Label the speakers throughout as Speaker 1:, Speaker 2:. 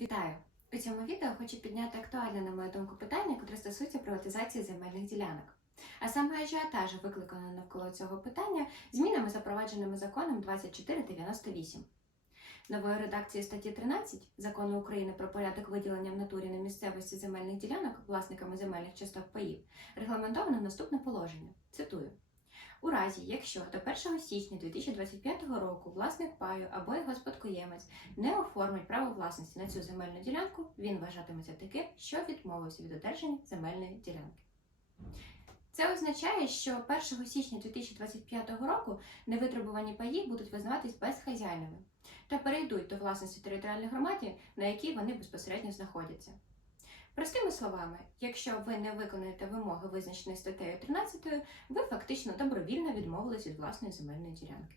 Speaker 1: Вітаю! У цьому відео хочу підняти актуальне, на мою думку, питання, яке стосується приватизації земельних ділянок. А саме ажіотаж викликано навколо цього питання змінами, запровадженими законом 2498. Новою редакцією статті 13 закону України про порядок виділення в натурі на місцевості земельних ділянок власниками земельних часток паїв регламентовано наступне положення. Цитую. У разі, якщо до 1 січня 2025 року власник паю або його спадкоємець не оформить право власності на цю земельну ділянку, він вважатиметься таким, що відмовився від одержання земельної ділянки. Це означає, що 1 січня 2025 року невитребувані паї будуть визнаватись безхазяйними та перейдуть до власності територіальної громади, на якій вони безпосередньо знаходяться. Простими словами, якщо ви не виконуєте вимоги, визначені статтею 13, ви фактично добровільно відмовились від власної земельної ділянки.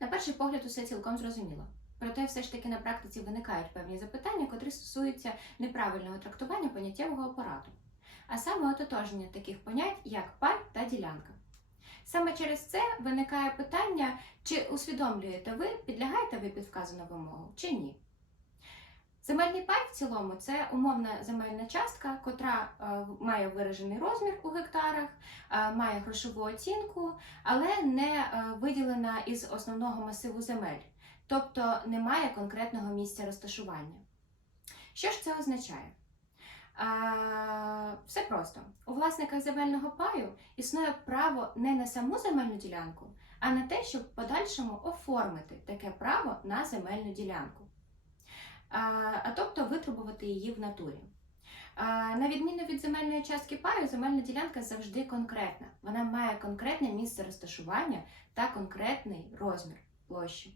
Speaker 1: На перший погляд, усе цілком зрозуміло. Проте, все ж таки на практиці виникають певні запитання, котрі стосуються неправильного трактування поняттєвого апарату, а саме ототожнення таких понять, як пай та ділянка. Саме через це виникає питання, чи усвідомлюєте ви, підлягаєте ви під вказану вимогу, чи ні. Земельний пай в цілому це умовна земельна частка, котра е, має виражений розмір у гектарах, е, має грошову оцінку, але не е, виділена із основного масиву земель, тобто немає конкретного місця розташування. Що ж це означає? Е, все просто. У власника земельного паю існує право не на саму земельну ділянку, а на те, щоб в подальшому оформити таке право на земельну ділянку а, тобто витребувати її в натурі. На відміну від земельної частки паю, земельна ділянка завжди конкретна. Вона має конкретне місце розташування та конкретний розмір площі.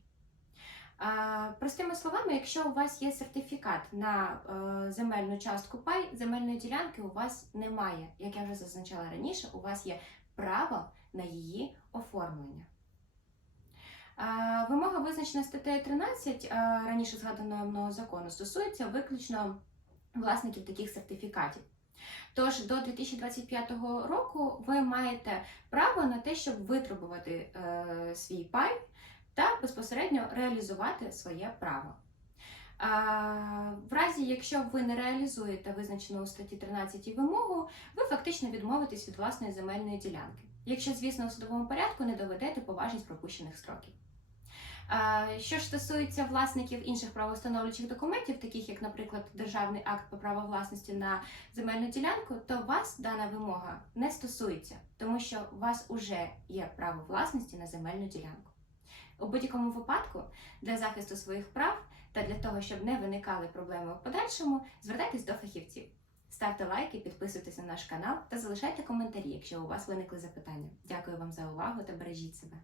Speaker 1: Простими словами, якщо у вас є сертифікат на е, земельну частку пай, земельної ділянки у вас немає. Як я вже зазначала раніше, у вас є право на її оформлення. Визначена статтею 13 е, раніше згаданого мною закону, стосується виключно власників таких сертифікатів. Тож до 2025 року ви маєте право на те, щоб витребувати е, свій пай та безпосередньо реалізувати своє право. В разі, якщо ви не реалізуєте визначену у статті 13 вимогу, ви фактично відмовитесь від власної земельної ділянки, якщо, звісно, у судовому порядку не доведете поважність пропущених строків. Що ж стосується власників інших правоустановлюючих документів, таких як, наприклад, державний акт по праву власності на земельну ділянку, то вас дана вимога не стосується, тому що у вас вже є право власності на земельну ділянку. У будь-якому випадку для захисту своїх прав та для того, щоб не виникали проблеми у подальшому, звертайтесь до фахівців. Ставте лайки, підписуйтесь на наш канал та залишайте коментарі, якщо у вас виникли запитання. Дякую вам за увагу та бережіть себе.